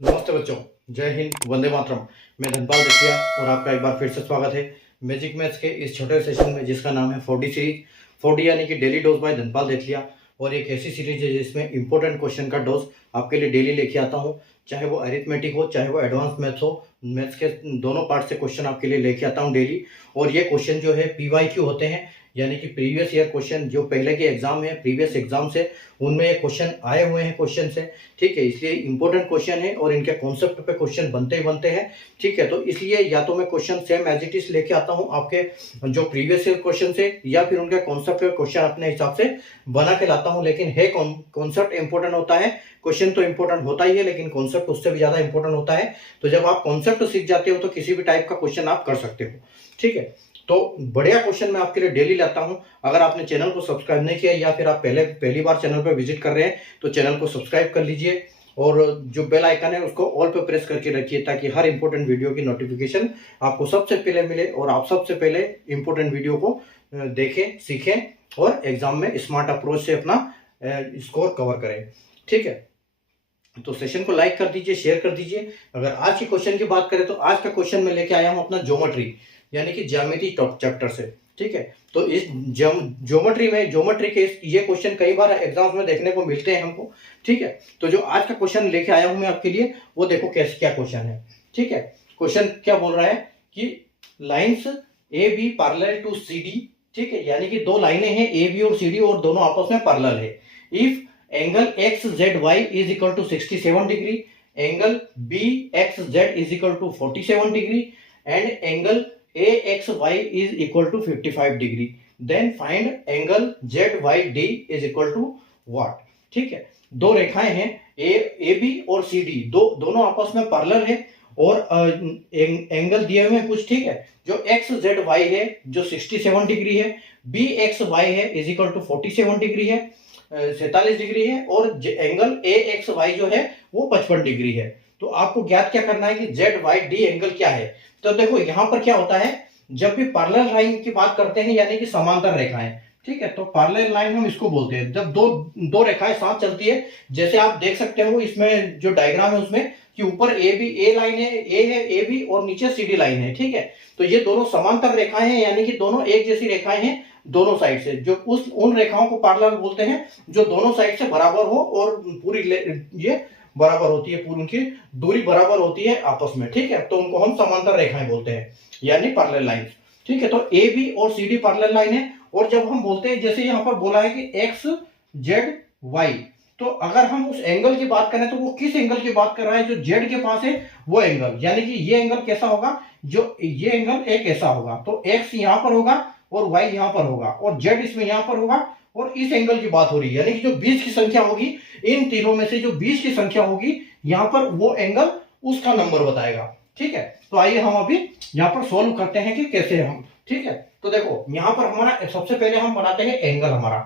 नमस्ते बच्चों, जय हिंद, वंदे मातरम। मैं धनपाल दतिया और आपका एक बार फिर से स्वागत है मैजिक मैथ्स के इस छोटे सेशन में जिसका नाम है 4D सीरीज। 4D यानी कि daily dose by Dhanpal Datia. और एक ऐसी सीरीज है जिसमें इंपॉर्टेंट क्वेश्चन का डोज आपके लिए डेली लेके आता हूँ, चाहे वो अरिथमेटिक हो चाहे वो एडवांस मैथ्स हो। मैथ्स के दोनों पार्ट से क्वेश्चन आपके लिए लेके आता हूँ डेली। और ये क्वेश्चन जो है PYQ होते हैं, यानी कि प्रीवियस ईयर क्वेश्चन। जो पहले के एग्जाम है, प्रीवियस एग्जाम से, उनमें ये क्वेश्चन आए हुए हैं क्वेश्चन से। ठीक है, इसलिए इंपॉर्टेंट क्वेश्चन है और इनके कॉन्सेप्ट पे क्वेश्चन बनते ही बनते हैं। ठीक है, तो इसलिए या तो मैं question same as it is लेके आता हूँ आपके जो प्रीवियस ईयर क्वेश्चन से, या फिर उनके कॉन्सेप्ट पे क्वेश्चन अपने हिसाब से बना के लाता हूँ। लेकिन है कॉन्सेप्ट इंपॉर्टेंट होता है, क्वेश्चन तो इंपॉर्टेंट होता ही है, लेकिन कॉन्सेप्ट उससे भी ज्यादा इंपॉर्टेंट होता है। तो जब आप कॉन्सेप्ट सीख जाते हो तो किसी भी टाइप का क्वेश्चन आप कर सकते हो। ठीक है, तो बढ़िया क्वेश्चन मैं आपके लिए डेली लाता हूं। अगर आपने चैनल को सब्सक्राइब नहीं किया या फिर आप पहली बार चैनल पर विजिट कर रहे हैं तो चैनल को सब्सक्राइब कर लीजिए और जो बेल आइकन है उसको ऑल पे प्रेस करके रखिए, ताकि हर इंपॉर्टेंट वीडियो की नोटिफिकेशन आपको सबसे पहले मिले और आप सबसे पहले इंपॉर्टेंट वीडियो को देखें, सीखें और एग्जाम में स्मार्ट अप्रोच से अपना स्कोर कवर करें। ठीक है, तो सेशन को लाइक कर दीजिए, शेयर कर दीजिए। अगर आज के क्वेश्चन की बात करें तो आज का क्वेश्चन मैं लेके आया हूं अपना ज्योमेट्री यानी कि ज्यामिति चैप्टर से। ठीक है, तो इस ज्योमेट्री के ये क्वेश्चन कई बार एग्जाम्स में देखने को मिलते हैं हमको। ठीक है, तो जो आज का क्वेश्चन लेके आया हूं मैं आपके लिए, वो देखो कैसे क्या क्वेश्चन है। ठीक है, क्वेश्चन क्या बोल रहा है कि lines A B parallel to C D. ठीक है, यानी कि दो लाइनें हैं ए बी और सी डी और दोनों आपस में पैरेलल है। If angle X Z Y is equal to 67 degree, angle B X Z is equal to 47 degree and angle A X Y is equal to 55 degree, then find angle Z Y D is equal to what. ठीक है, दो रेखाएं हैं A B और C D, दोनों आपस में parallel है और एंगल दिए हुए हैं कुछ। ठीक है, जो एक्स जेड वाई है जो 67 डिग्री है, बी एक्स वाई है इज इक्वल टू 47 डिग्री है, 47 डिग्री है, और एंगल ए एक्स वाई जो है वो 55 डिग्री है। तो आपको ज्ञात क्या करना है कि जेड वाई डी एंगल क्या है। तो देखो यहां पर क्या होता है, जब भी पैरेलल लाइन की बात करते हैं यानी कि समांतर रेखाएं। ठीक है, तो पैरेलल लाइन हम इसको बोलते हैं जब दो रेखाएं साथ चलती है। जैसे आप देख सकते हो इसमें जो डायग्राम है उसमें कि ऊपर ए लाइन है, ए बी और नीचे सी डी लाइन है। ठीक है, तो ये दोनों समांतर रेखाएं हैं, यानी कि दोनों एक जैसी रेखाएं हैं दोनों साइड से। जो उन रेखाओं को पैरेलल बोलते हैं जो दोनों साइड से बराबर हो और पूरी ये बराबर होती है, पूरी उनकी दूरी बराबर होती है आपस में। ठीक है, तो उनको हम समांतर रेखाएं बोलते हैं यानी पैरेलल लाइंस। ठीक है, तो ए बी और सी डी पैरेलल लाइन है। और जब हम बोलते हैं, जैसे यहाँ पर बोला है कि एक्स जेड वाई, तो अगर हम उस एंगल की बात करें तो वो किस एंगल की बात कर रहा है, जो जेड के पास है वो एंगल, यानी कि ये एंगल कैसा होगा, जो ये एंगल एक ऐसा होगा, तो एक्स यहां पर होगा और y यहां पर होगा और z इसमें यहां पर होगा। और इस एंगल की बात हो रही है, यानी कि जो बीच की संख्या होगी, इन तीनों में से जो बीच की संख्या होगी यहां पर, वो एंगल उसका नंबर बताएगा। ठीक है, तो आइए हम अभी यहां पर सोल्व करते हैं कि कैसे हम। ठीक है, तो देखो यहां पर हमारा सबसे पहले हम बनाते हैं एंगल हमारा।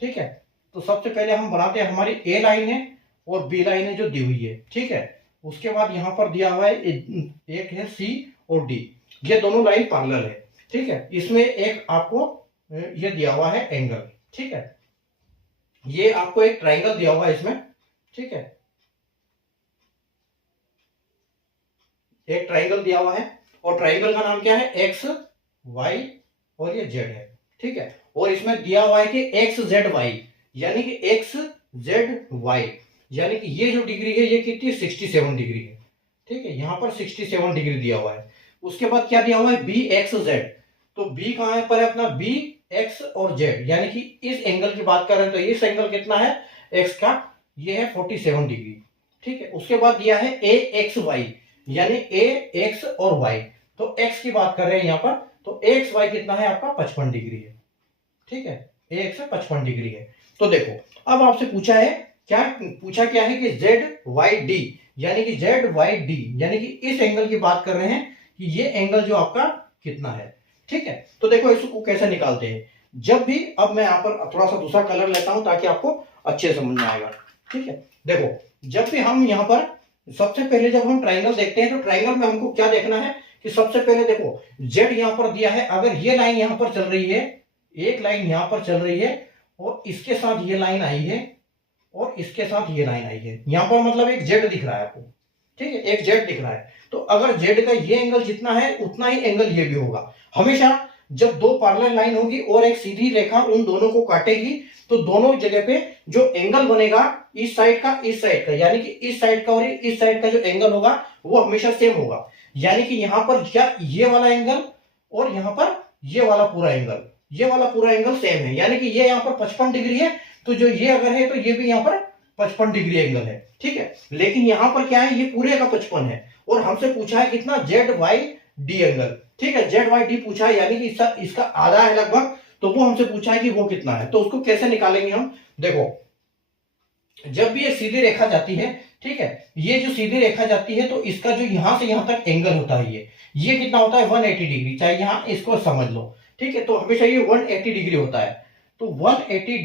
ठीक है, तो सबसे पहले हम बनाते हैं, हमारी ए लाइन है और बी लाइन है जो दी हुई है। ठीक है, उसके बाद यहां पर दिया हुआ है एक है सी और डी, ये दोनों लाइन पैरेलल है। ठीक है, इसमें एक आपको ये दिया हुआ है एंगल। ठीक है, ये आपको एक ट्रायंगल दिया हुआ है इसमें। ठीक है, एक ट्रायंगल दिया हुआ है और ट्रायंगल का नाम क्या है, एक्स वाई और ये जेड है। ठीक है, और इसमें दिया हुआ है कि एक्स जेड वाई, यानी कि एक्स जेड वाई, यानी कि ये जो डिग्री है ये कितनी, 67 डिग्री है। ठीक है, यहां पर 67 डिग्री दिया हुआ है। उसके बाद क्या दिया हुआ है, बी एक्स जेड, तो बी कहां पर है अपना, बी एक्स और जेड, यानी कि इस एंगल की बात कर रहे हैं तो इस एंगल कितना है एक्स का, ये है 47 डिग्री। ठीक है, उसके बाद दिया है ए एक्स वाई, यानी ए एक्स और वाई, तो एक्स की बात कर रहे हैं यहां पर, तो एक्स वाई कितना है आपका 55 डिग्री है। ठीक है, ए एक्स 55 डिग्री है। तो देखो अब आपसे पूछा है क्या है कि जेड वाई डी, यानी कि जेड वाई डी, यानी कि इस एंगल की बात कर रहे हैं कि ये एंगल जो आपका कितना है। ठीक है, तो देखो इसको कैसे निकालते हैं। जब भी, अब मैं यहां पर थोड़ा सा दूसरा कलर लेता हूं ताकि आपको अच्छे समझ में आएगा। ठीक है, देखो जब भी हम यहां पर, सबसे पहले जब हम ट्राइंगल देखते हैं तो ट्राइंगल में हमको क्या देखना है कि सबसे पहले देखो जेड यहां पर दिया है, अगर ये लाइन यहां पर चल रही है, एक लाइन यहां पर चल रही है और इसके साथ ये लाइन आई है और इसके साथ ये लाइन आई है, यहां पर मतलब एक जेड दिख रहा है आपको। ठीक है, एक जेड दिख रहा है, तो अगर जेड का ये एंगल जितना है उतना ही एंगल ये भी होगा। हमेशा जब दो पैरेलल लाइन होगी और एक सीधी रेखा उन दोनों को काटेगी, तो दोनों जगह पे जो एंगल बनेगा इस साइड का, यानी कि इस साइड का और इस साइड का जो एंगल होगा वो हमेशा सेम होगा। यानी कि यहां पर क्या ये वाला एंगल और यहां पर ये वाला पूरा एंगल सेम है, यानी कि ये यहां पर 55 डिग्री है, तो जो ये अगर है तो ये भी यहां पर 55 डिग्री एंगल है। ठीक है, लेकिन यहां पर क्या है, ये पूरे का 55 है और हमसे पूछा है कितना, जेड वाई डी एंगल। ठीक है, जेड वाई डी पूछा है, यानी कि इसका आधा है लगभग, तो वो हमसे पूछा है कि वो कितना है। तो उसको कैसे निकालेंगे हम, देखो जब भी ये सीधी रेखा जाती है, ठीक है, ये जो सीधी रेखा जाती है तो इसका जो यहां से यहां तक एंगल होता है ये कितना होता है 180 डिग्री, चाहे यहां इसको समझ लो। ठीक है, तो हमेशा ये 180 डिग्री होता है। तो 180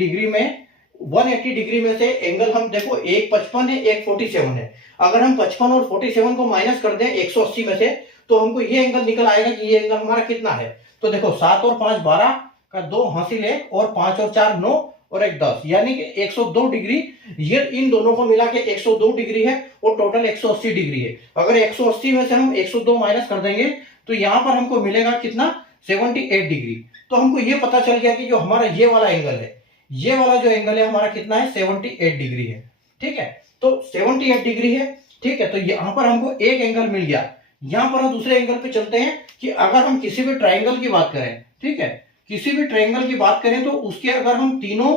डिग्री में से एंगल हम देखो, एक 55 है, एक 47 है। अगर हम 55 और 47 को माइनस कर दें 180 में से, तो हमको ये एंगल निकल आएगा कि ये एंगल हमारा कितना है। तो देखो 7 और 5 12 का 2 हासिल 1 और 5 और 4 9 और 1 10, यानी कि 102 डिग्री। ये इन दोनों को मिला के 102 डिग्री है और टोटल 180 डिग्री है। अगर 180 में से हम 102 माइनस कर देंगे तो यहां पर हमको मिलेगा कितना, 78 डिग्री। तो हमको ये पता चल गया कि जो हमारा ये वाला एंगल है, ये वाला जो एंगल है हमारा कितना है, 78 डिग्री है। ठीक है, तो 78 डिग्री है। ठीक है, तो यहां पर हमको एक एंगल मिल गया। यहां पर हम दूसरे एंगल पे चलते हैं कि अगर हम किसी भी ट्राइंगल की बात करें, ठीक है, किसी भी ट्राइंगल की बात करें तो उसके अगर हम तीनों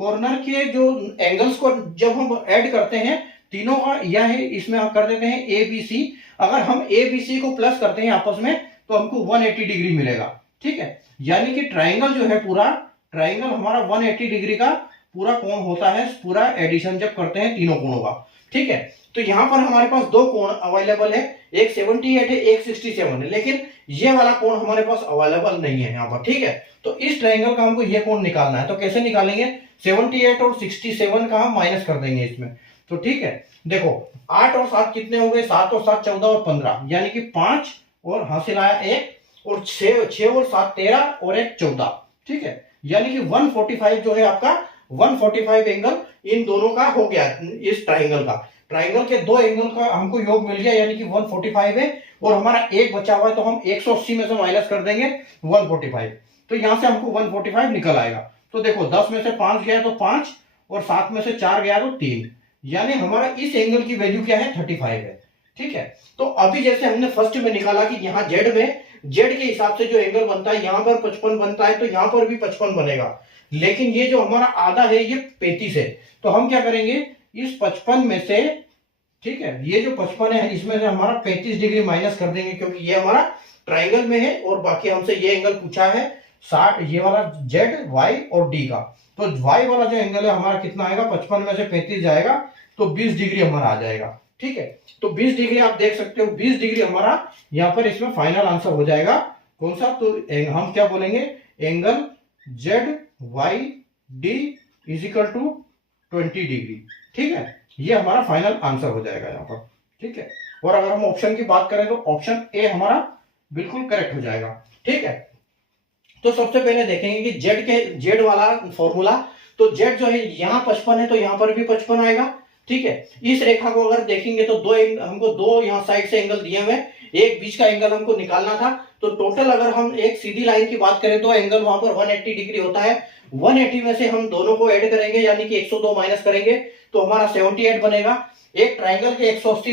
कॉर्नर के जो एंगल्स को जब हम ऐड करते हैं, तीनों का यह है, इसमें हम कर देते हैं ए बी सी। अगर हम ए बी सी को प्लस करते हैं आपस में तो हमको 180 डिग्री मिलेगा। ठीक है, यानी कि ट्राइंगल जो है, पूरा ट्राइंगल हमारा 180 डिग्री का पूरा कोण होता है, पूरा एडिशन जब करते हैं तीनों कोणों का। ठीक है, तो यहां पर हमारे पास दो कोण अवेलेबल है, एक 78 है, एक 67 है, लेकिन ये वाला कोण हमारे पास अवेलेबल नहीं है यहाँ पर। ठीक है, तो इस ट्राइंगल का हमको ये कोण निकालना है। तो कैसे निकालेंगे, 78 और 67 का हम माइनस कर देंगे इसमें। तो ठीक है, देखो 8 और 7 कितने हो गए, 7 और 7 14 और 15, यानी कि 5 और हासिल आया 1 और 6 और 7 13 और 1 14। ठीक है, यानी कि 145 जो है आपका 145 एंगल इन दोनों का हो गया। इस ट्राइंगल का, ट्राइंगल के दो एंगल का हमको योग मिल गया, यानी कि 145 है और हमारा एक बचा हुआ है, तो हम 180 में से माइनस कर देंगे 145, तो यहां से हमको 145 निकल आएगा। तो देखो 10 में से 5 गया तो 5 और 7 में से 4 गया तो 3, यानी हमारा इस एंगल की वैल्यू क्या है, 35 है। ठीक है, तो अभी जैसे हमने फर्स्ट में निकाला कि यहाँ जेड में, जेड के हिसाब से जो एंगल बनता है, यहां पर 55 बनता है, तो यहां पर भी 55 बनेगा। लेकिन ये जो हमारा आधा है ये 35 है, तो हम क्या करेंगे, इस 55 में से, ठीक है, ये जो 55 है इसमें से हमारा 35 डिग्री माइनस कर देंगे, क्योंकि ये हमारा ट्राइंगल में है और बाकी हमसे ये एंगल पूछा है 60, ये वाला जेड वाई और डी का। तो वाई वाला जो एंगल है हमारा कितना आएगा, 55 में से 35 जाएगा तो 20 डिग्री हमारा आ जाएगा। ठीक है, तो 20 डिग्री आप देख सकते हो, 20 डिग्री हमारा यहाँ पर इसमें फाइनल आंसर हो जाएगा। कौन सा, तो हम क्या बोलेंगे, angle Z Y D is equal to 20 degree. ठीक है, ये हमारा फाइनल आंसर हो जाएगा यहाँ पर। ठीक है, और अगर हम ऑप्शन की बात करें तो ऑप्शन ए हमारा बिल्कुल करेक्ट हो जाएगा। ठीक है, तो सबसे पहले देखेंगे कि जेड वाला फॉर्मूला, तो जेड जो है यहाँ 55 है तो यहाँ पर भी 55 आएगा। ठीक है, इस रेखा को अगर देखेंगे तो हमको दो यहाँ साइड से एंगल दिए हुए, एक बीच का एंगल हमको निकालना था। तो टोटल अगर हम एक सीधी लाइन की बात करें तो एंगल वहां पर 180 डिग्री होता है। 180 में से हम दोनों को ऐड करेंगे, यानी कि 102 माइनस करेंगे तो हमारा 78 बनेगा। एक ट्राइंगल के 180,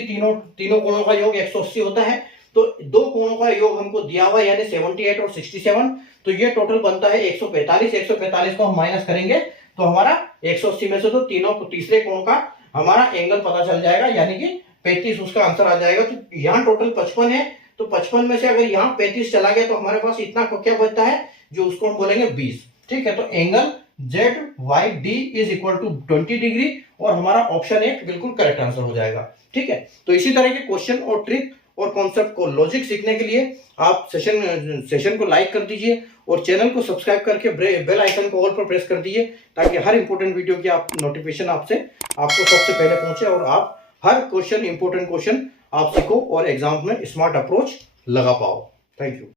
तीनों कोणों का योग 180 होता है, तो दो कोणों का योग हमको दिया हुआ है, यानी 78 और 67, तो ये टोटल बनता है 145। 145 को हम माइनस करेंगे तो हमारा 180 में से तो तीसरे कोण का हमारा एंगल पता चल जाएगा, यानी कि 35 उसका आंसर आ जाएगा। तो यहाँ टोटल 55 है, तो 55 में से अगर यहाँ 35 चला गया तो हमारे पास इतना क्या बचता है, जो उसको हम बोलेंगे 20। ठीक है, तो angle Z Y D is equal to 20 degree और हमारा ऑप्शन 1 बिल्कुल करेक्ट आंसर हो जाएगा। ठीक है, तो इसी तरह के क्वेश्चन और ट्रिक और कॉन्सेप्ट को लॉजिक सीखने के लिए आप सेशन को लाइक कर दीजिए और चैनल को सब्सक्राइब करके बेल आइकन को ऑल पर प्रेस कर दीजिए, ताकि हर इंपॉर्टेंट वीडियो की आप नोटिफिकेशन आपको सबसे पहले पहुंचे और आप हर क्वेश्चन, इंपॉर्टेंट क्वेश्चन आप सीखो और एग्जाम में स्मार्ट अप्रोच लगा पाओ। Thank you.